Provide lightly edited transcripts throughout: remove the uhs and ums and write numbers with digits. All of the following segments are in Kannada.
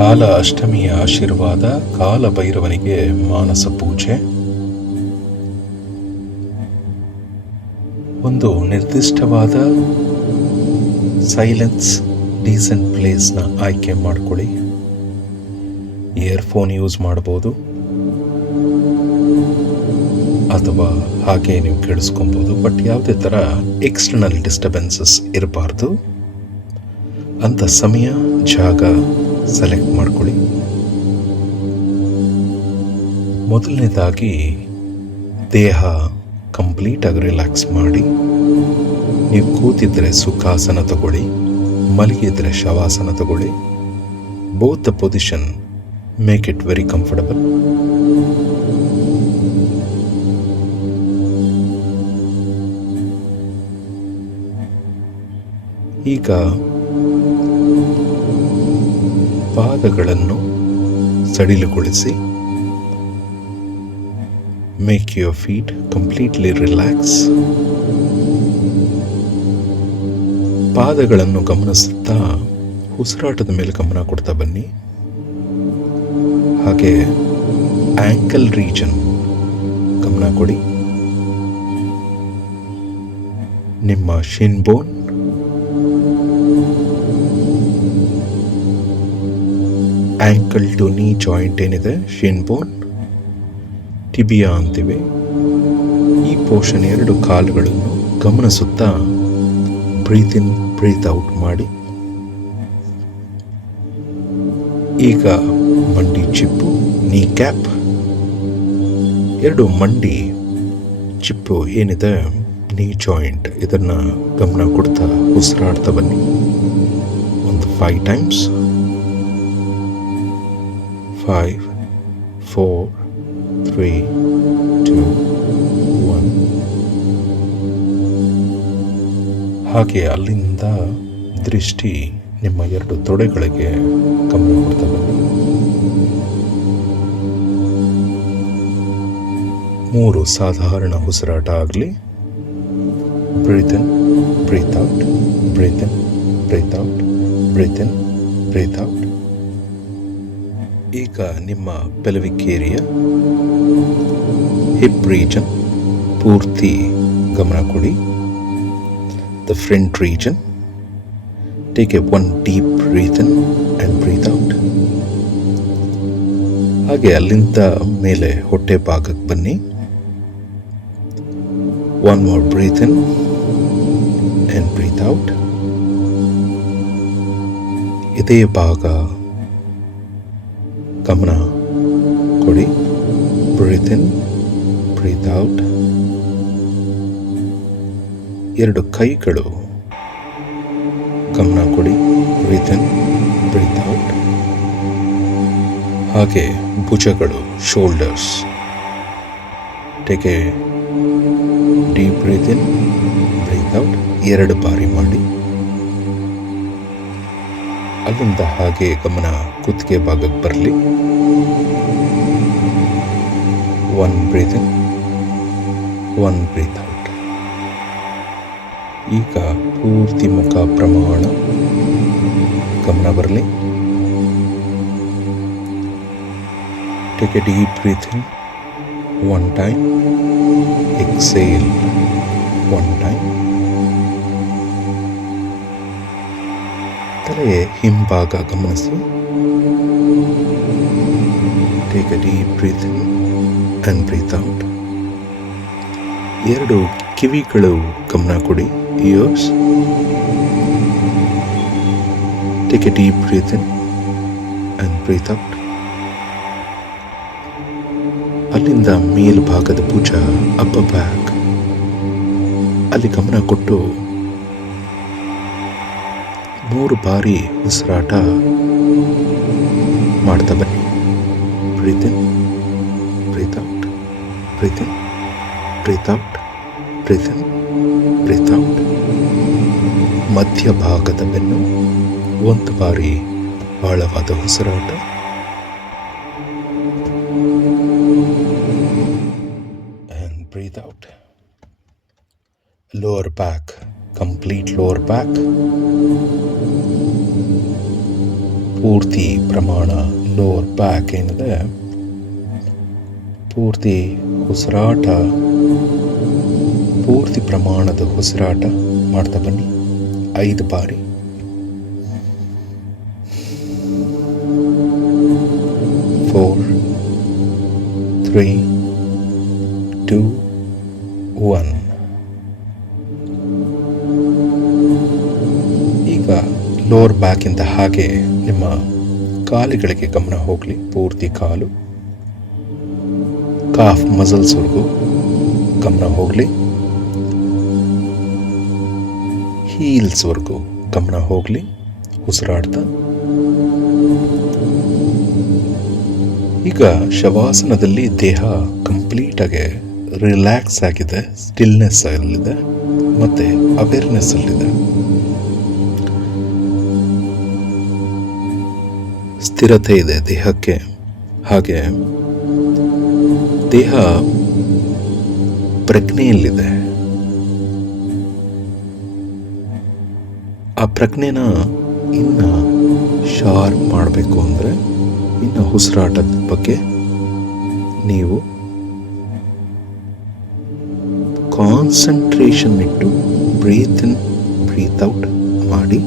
ಕಾಲ ಅಷ್ಟಮಿಯ ಆಶೀರ್ವಾದ, ಕಾಲ ಭೈರವನಿಗೆ ಮಾನಸ ಪೂಜೆ. ಒಂದು ನಿರ್ದಿಷ್ಟವಾದ ಸೈಲೆನ್ಸ್ ಡೀಸೆಂಟ್ ಪ್ಲೇಸ್ನ ಆಯ್ಕೆ ಮಾಡ್ಕೊಳ್ಳಿ. ಇಯರ್ಫೋನ್ ಯೂಸ್ ಮಾಡ್ಬೋದು ಅಥವಾ ಹಾಗೆ ನೀವು ಕೇಳಿಸ್ಕೊಬೋದು, ಬಟ್ ಯಾವುದೇ ಥರ ಎಕ್ಸ್ಟರ್ನಲ್ ಡಿಸ್ಟರ್ಬೆನ್ಸಸ್ ಇರಬಾರ್ದು ಅಂತ ಸಮಯ ಜಾಗ ಸೆಲೆಕ್ಟ್ ಮಾಡ್ಕೊಳ್ಳಿ. ಮೊದಲನೇದಾಗಿ ದೇಹ ಕಂಪ್ಲೀಟಾಗಿ ರಿಲ್ಯಾಕ್ಸ್ ಮಾಡಿ. ನೀವು ಕೂತಿದ್ರೆ ಸುಖಾಸನ ತಗೊಳ್ಳಿ, ಮಲಗಿದ್ರೆ ಶವಾಸನ ತಗೊಳ್ಳಿ. Both the position make it very comfortable. ಈಗ ಪಾದಗಳನ್ನು ಸಡಿಲಗೊಳಿಸಿ. Make your feet completely relax. ಪಾದಗಳನ್ನು ಗಮನಿಸುತ್ತಾ ಉಸಿರಾಟದ ಮೇಲೆ ಗಮನ ಕೊಡ್ತಾ ಬನ್ನಿ. ಹಾಗೆ ಆಂಕಲ್ ರೀಜನ್ ಗಮನ ಕೊಡಿ. ನಿಮ್ಮ shin bone, ankle to knee joint ಏನಿದೆ, ಶಿನ್ ಬೋನ್, ಟಿಬಿಯಾ ಅಂತೀವಿ. ಈ ಪೋರ್ಷನ್ ಎರಡು ಕಾಲುಗಳನ್ನು ಗಮನಿಸುತ್ತಾ ಬ್ರೀತ್ ಇನ್ ಬ್ರೀತ್ ಔಟ್ ಮಾಡಿ. ಈಗ ಮಂಡಿ ಚಿಪ್ಪು, ನೀ ಕ್ಯಾಪ್, ಎರಡು ಮಂಡಿ ಚಿಪ್ಪು ಏನಿದೆ, ನೀ ಜಾಯಿಂಟ್, ಇದನ್ನ ಗಮನ ಕೊಡ್ತಾ ಉಸಿರಾಡ್ತಾ ಬನ್ನಿ. ಒಂದು 5 ಟೈಮ್ಸ್. 5, 4, 3, 2, 1. ಹಾಗೆ ಅಲ್ಲಿಂದ ದೃಷ್ಟಿ ನಿಮ್ಮ ಎರಡು ತೊಡೆಗಳಿಗೆ ಗಮನ ಕೊಡ್ತಾ ಬನ್ನಿ. 3 ಸಾಧಾರಣ ಉಸಿರಾಟ ಆಗಲಿ. Breathe in, breathe out, breathe in, breathe out, breathe in, breathe out. ಈಗ ನಿಮ್ಮ ಪೆಲ್ವಿಕ್ ಏರಿಯಾ, ಹಿಪ್ ರೀಜನ್ ಪೂರ್ತಿ ಗಮನ ಕೊಡಿ. The front region, take a 1 deep breath in and breathe out. ಹಾಗೆ ಅಲ್ಲಿಂದ ಮೇಲೆ ಹೊಟ್ಟೆ ಭಾಗಕ್ಕೆ ಬನ್ನಿ. 1 more breathe in and breathe out. ಇದೇ ಭಾಗ ಗಮನ ಕೊಡಿ. Breathe in, breathe out. ಎರಡು ಕೈಗಳು ಗಮನ ಕೊಡಿ. Breathe in, breathe out. ಹಾಗೆ ಭುಜಗಳು, shoulders, take a deep breath in, breathe out. 2 ಬಾರಿ ಮಾಡಿ. ಅಲ್ಲಿಂದ ಹಾಗೆ ಗಮನ ಕುತ್ತಿಗೆ ಭಾಗಕ್ಕೆ ಬರಲಿ. 1 ಬ್ರೀತ್ ಇನ್, 1 ಬ್ರೀತ್ ಔಟ್. ಈಗ ಪೂರ್ತಿ ಮುಖ ಪ್ರಮಾಣ ಗಮನ ಬರಲಿ. Take a deep breath in 1 time. Exhale 1 time. ತಲೆಯ ಹಿಂಭಾಗ ಗಮನಿಸಿ. Take a deep breath in and breathe out. 2 ಕಿವಿಗಳು ಗಮನ ಕೊಡಿ. Ears. Take a deep breath in and breathe out. ಅಲ್ಲಿಂದ ಮೇಲ್ಭಾಗದ ಭುಜ, ಅಪ್ಪರ್ ಬ್ಯಾಕ್, ಅಲ್ಲಿ ಗಮನ ಕೊಟ್ಟು 3 ಬಾರಿ ಉಸಿರಾಟ ಮಾಡ್ತಾ ಬನ್ನಿ. Breathe in, breathe out, breathe in, breathe out, breathe in, breathe out. ಮಧ್ಯಭಾಗದ ಬೆನ್ನು 1 ಬಾರಿ ಆಳವಾದ ಉಸಿರಾಟ. Breathe out. Lower back, complete lower back. ಪೂರ್ತಿ ಪ್ರಮಾಣ ಲೋವರ್ ಬ್ಯಾಕ್ ಏನಿದೆ, ಪೂರ್ತಿ ಉಸಿರಾಟ, ಪೂರ್ತಿ ಪ್ರಮಾಣದ ಉಸಿರಾಟ ಮಾಡ್ತಾ ಬನ್ನಿ 5 ಬಾರಿ. 4, 3, 2, 1. ಈಗ ಲೋವರ್ ಬ್ಯಾಕಿಂದ ಹಾಗೆ ನಿಮ್ಮ ಕಾಲುಗಳಿಗೆ ಗಮನ ಹೋಗಲಿ. ಪೂರ್ತಿ ಕಾಲು, ಕಾಫ್ ಮಸಲ್ಸ್ವರೆಗೂ ಗಮನ ಹೋಗಲಿ. ಹೀಲ್ಸ್ವರೆಗೂ ಗಮನ ಹೋಗಲಿ ಉಸಿರಾಡ್ತಾ. ಈಗ ಶವಾಸನದಲ್ಲಿ ದೇಹ ಕಂಪ್ಲೀಟಾಗಿ ರಿಲ್ಯಾಕ್ಸ್ ಆಗಿದೆ, ಸ್ಟಿಲ್ನೆಸ್ ಅಲ್ಲಿದೆ ಮತ್ತು ಅವೇರ್ನೆಸ್ ಅಲ್ಲಿದೆ. ಸ್ಥಿರತೆ ಇದೆ ದೇಹಕ್ಕೆ. ಹಾಗೆ ದೇಹ ಪ್ರಜ್ಞೆಯಲ್ಲಿದೆ. ಆ ಪ್ರಜ್ಞೆನ ಇನ್ನು ಶಾರ್ಪ್ ಮಾಡಬೇಕು ಅಂದರೆ ಇನ್ನು ಉಸಿರಾಟದ ಬಗ್ಗೆ ನೀವು ಕಾನ್ಸಂಟ್ರೇಷನ್ ಇಟ್ಟು ಬ್ರೀತ್ ಇನ್ ಬ್ರೀತ್ ಔಟ್ ಮಾಡಿ.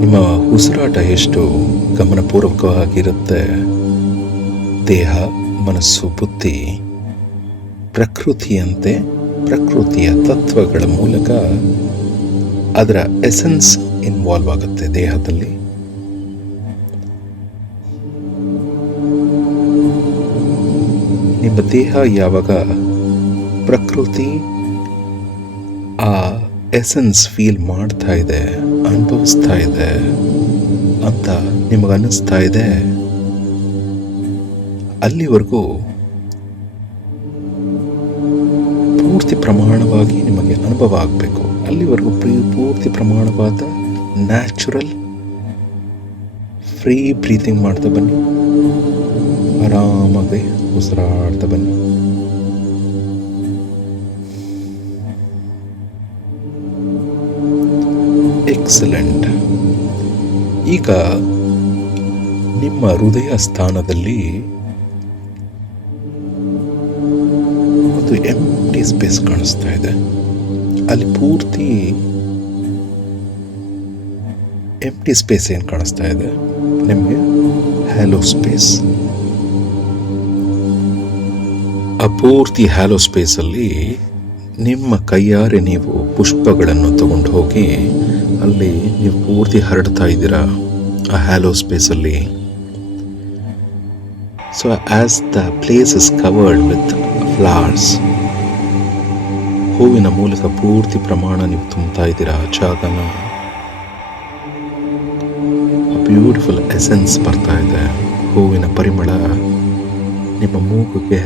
ನಿಮ್ಮ ಉಸಿರಾಟ ಎಷ್ಟು ಗಮನಪೂರ್ವಕವಾಗಿರುತ್ತೆ, ದೇಹ, ಮನಸ್ಸು, ಬುದ್ಧಿ ಪ್ರಕೃತಿಯಂತೆ ಪ್ರಕೃತಿಯ ತತ್ವಗಳ ಮೂಲಕ ಅದರ ಎಸೆನ್ಸ್ ಇನ್ವಾಲ್ವ್ ಆಗುತ್ತೆ ದೇಹದಲ್ಲಿ. ನಿಮ್ಮ ದೇಹ ಯಾವಾಗ ಪ್ರಕೃತಿ ಆ ಎಸೆನ್ಸ್ ಫೀಲ್ ಮಾಡ್ತಾ ಇದೆ, ಅನುಭವಿಸ್ತಾ ಇದೆ ಅಂತ ನಿಮಗನ್ನಿಸ್ತಾ ಇದೆ, ಅಲ್ಲಿವರೆಗೂ ಪೂರ್ತಿ ಪ್ರಮಾಣವಾಗಿ ನಿಮಗೆ ಅನುಭವ ಆಗಬೇಕು. ಅಲ್ಲಿವರೆಗೂ ಪೂರ್ತಿ ಪ್ರಮಾಣವಾದ ನ್ಯಾಚುರಲ್ ಫ್ರೀ ಬ್ರೀತಿಂಗ್ ಮಾಡ್ತಾ ಬನ್ನಿ. ಆರಾಮಾಗಿ ಉಸಿರಾಡ್ತಾ ಬನ್ನಿ. ಎಕ್ಸಲೆಂಟ್. ಈಗ ನಿಮ್ಮ ಹೃದಯ ಸ್ಥಾನದಲ್ಲಿ ಒಂದು ಎಂಪ್ಟಿ ಸ್ಪೇಸ್ ಕಾಣಿಸ್ತಾ ಇದೆ. ಅಲ್ಲಿ ಪೂರ್ತಿ ಎಂಪ್ಟಿ ಸ್ಪೇಸ್ ಏನು ಕಾಣಿಸ್ತಾ ಇದೆ ನಿಮಗೆ? Hello space. ಆ ಪೂರ್ತಿ ಹ್ಯಾಲೋ ಸ್ಪೇಸಲ್ಲಿ ನಿಮ್ಮ ಕೈಯಾರೆ ನೀವು ಪುಷ್ಪಗಳನ್ನು ತಗೊಂಡು ಹೋಗಿ ಅಲ್ಲಿ ನೀವು ಪೂರ್ತಿ ಹರಡ್ತಾ ಇದ್ದೀರಾ ಆ ಹ್ಯಾಲೋ ಸ್ಪೇಸಲ್ಲಿ. So as the place is covered with flowers, ಹೂವಿನ ಮೂಲಕ ಪೂರ್ತಿ ಪ್ರಮಾಣ ನೀವು ತುಂಬ್ತಾ ಇದ್ದೀರಾ ಜಾಗನ. ಬ್ಯೂಟಿಫುಲ್ ಎಸೆನ್ಸ್ ಬರ್ತಾ ಇದೆ, ಹೂವಿನ ಪರಿಮಳ ನಿಮ್ಮ ಮೂಗಿಗೆ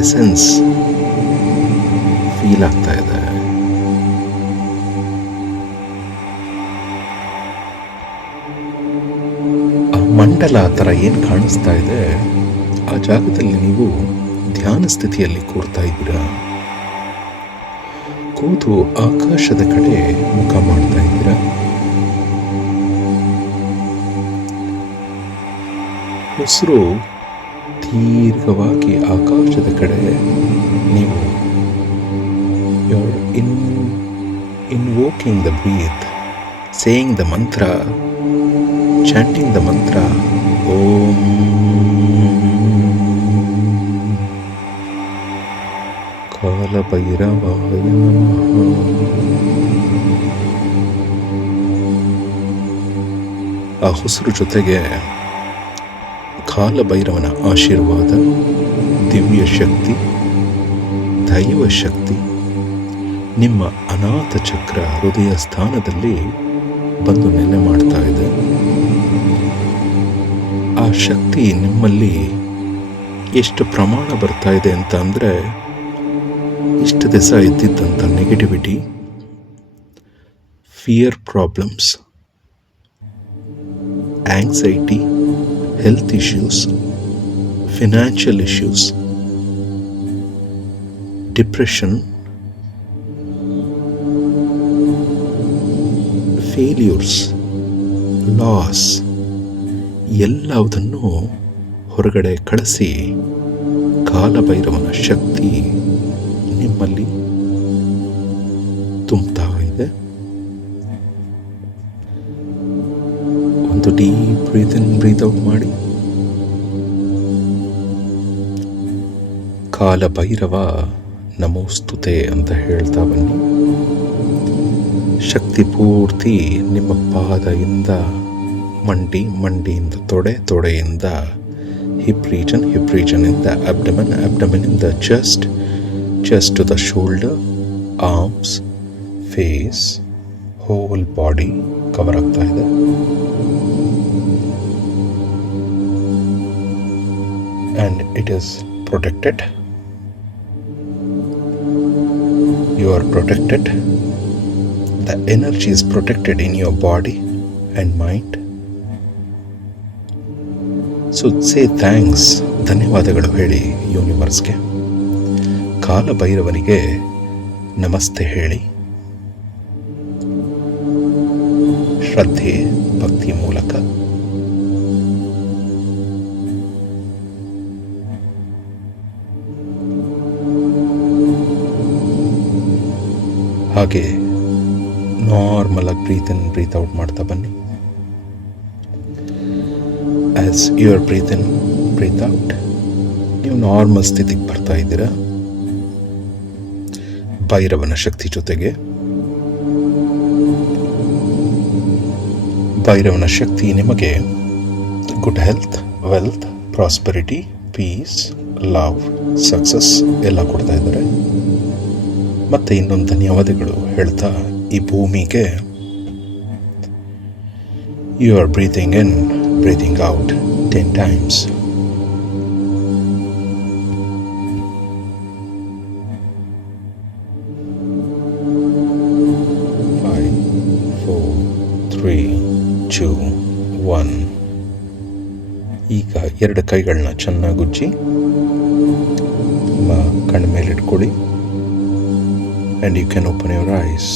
ಎಸೆನ್ಸ್ ಫೀಲ್ ಆಗ್ತಾ ಇದೆ. ಆ ಮಂಡಲ ಥರ ಏನು ಕಾಣಿಸ್ತಾ ಇದೆ, ಆ ಜಾಗದಲ್ಲಿ ನೀವು ಧ್ಯಾನ ಸ್ಥಿತಿಯಲ್ಲಿ ಕೂರ್ತಾ ಇದ್ದೀರಾ. ಕೂತು ಆಕಾಶದ ಕಡೆ ಮುಖ ಮಾಡ್ತಾ ಇದ್ದೀರಾ. ಉಸಿರು ದೀರ್ಘವಾಗಿ ಆಕಾಶದ ಕಡೆ ನೀವು invoking the breath, saying the mantra, chanting the mantra, Om Kala Bhairavaya Namaha. ಆ ಉಸಿರು ಜೊತೆಗೆ ಕಾಲಭೈರವನ ಆಶೀರ್ವಾದ, ದಿವ್ಯ ಶಕ್ತಿ, ದೈವ ಶಕ್ತಿ ನಿಮ್ಮ ಅನಾಥ ಚಕ್ರ ಹೃದಯ ಸ್ಥಾನದಲ್ಲಿ ಬಂದು ನೆಲೆ ಮಾಡ್ತಾ ಇದೆ. ಆ ಶಕ್ತಿ ನಿಮ್ಮಲ್ಲಿ ಎಷ್ಟು ಪ್ರಮಾಣ ಬರ್ತಾ ಇದೆ ಅಂತ ಅಂದರೆ, ಇಷ್ಟು ದಿವಸ ಇದ್ದಿದ್ದಂಥ negativity, fear problems, anxiety, health issues, financial issues, depression, failures, loss ಎಲ್ಲವುದನ್ನು ಹೊರಗಡೆ ಕಳಿಸಿ ಕಾಲಭೈರವನ ಶಕ್ತಿ ನಿಮ್ಮಲ್ಲಿ ತುಂಬ್ತಾ ಇದೆ. ಒಂದು deep breath in breathe out ಮಾಡಿ. ಕಾಲಭೈರವ ನಮೋಸ್ತುತೆ ಅಂತ ಹೇಳ್ತಾ ಬನ್ನಿ. ಶಕ್ತಿ ಪೂರ್ತಿ ನಿಮ್ಮ ಪಾದದಿಂದ ಮಂಡಿಯಿಂದ ತೊಡೆಯಿಂದ ಹಿಪ್ ರೀಜನ್ ಇಂದ ಅಬ್ಡಮನ್ ಇಂದ chest to the shoulder, arms, face, whole body cover ಆಗ್ತಾ ಇದೆ. And it is protected. You are protected. The energy is protected in your body and mind. So say thanks. ಧನ್ಯವಾದಗಳು ಹೇಳಿ ಯೂನಿವರ್ಸ್ಗೆ. ಕಾಲಭೈರವನಿಗೆ ನಮಸ್ತೆ ಹೇಳಿ. ಶ್ರದ್ಧೆ ಭಕ್ತಿ ಮೂಲಕ ಹಾಗೆ ನಾರ್ಮಲ್ ಆಗಿ ಬ್ರೀತ್ ಇನ್ ಬ್ರೀತ್ ಔಟ್ ಮಾಡ್ತಾ ಬನ್ನಿ. As your breath in breathe out ನೀವು ನಾರ್ಮಲ್ ಸ್ಥಿತಿಗೆ ಬರ್ತಾ ಇದ್ದೀರಾ. ಭೈರವನ ಶಕ್ತಿ ಜೊತೆಗೆ ಭೈರವನ ಶಕ್ತಿ ನಿಮಗೆ good health, wealth, prosperity, peace, love, success ಎಲ್ಲ ಕೊಡ್ತಾ ಇದ್ದಾರೆ. ಮತ್ತೆ ಇನ್ನೊಂದು ಧನ್ಯವಾದಗಳು ಹೇಳ್ತಾ ಈ ಭೂಮಿಗೆ you are breathing in breathing out 10 times. Five, 4, 3, 2, 1. ಈಗ 2 ಕೈಗಳನ್ನ ಚೆನ್ನಾಗಿ ಉಜ್ಜಿ ನಿಮ್ಮ ಕಣ್ಣ ಮೇಲೆ ಇಟ್ಕೊಳ್ಳಿ. And you can open your eyes.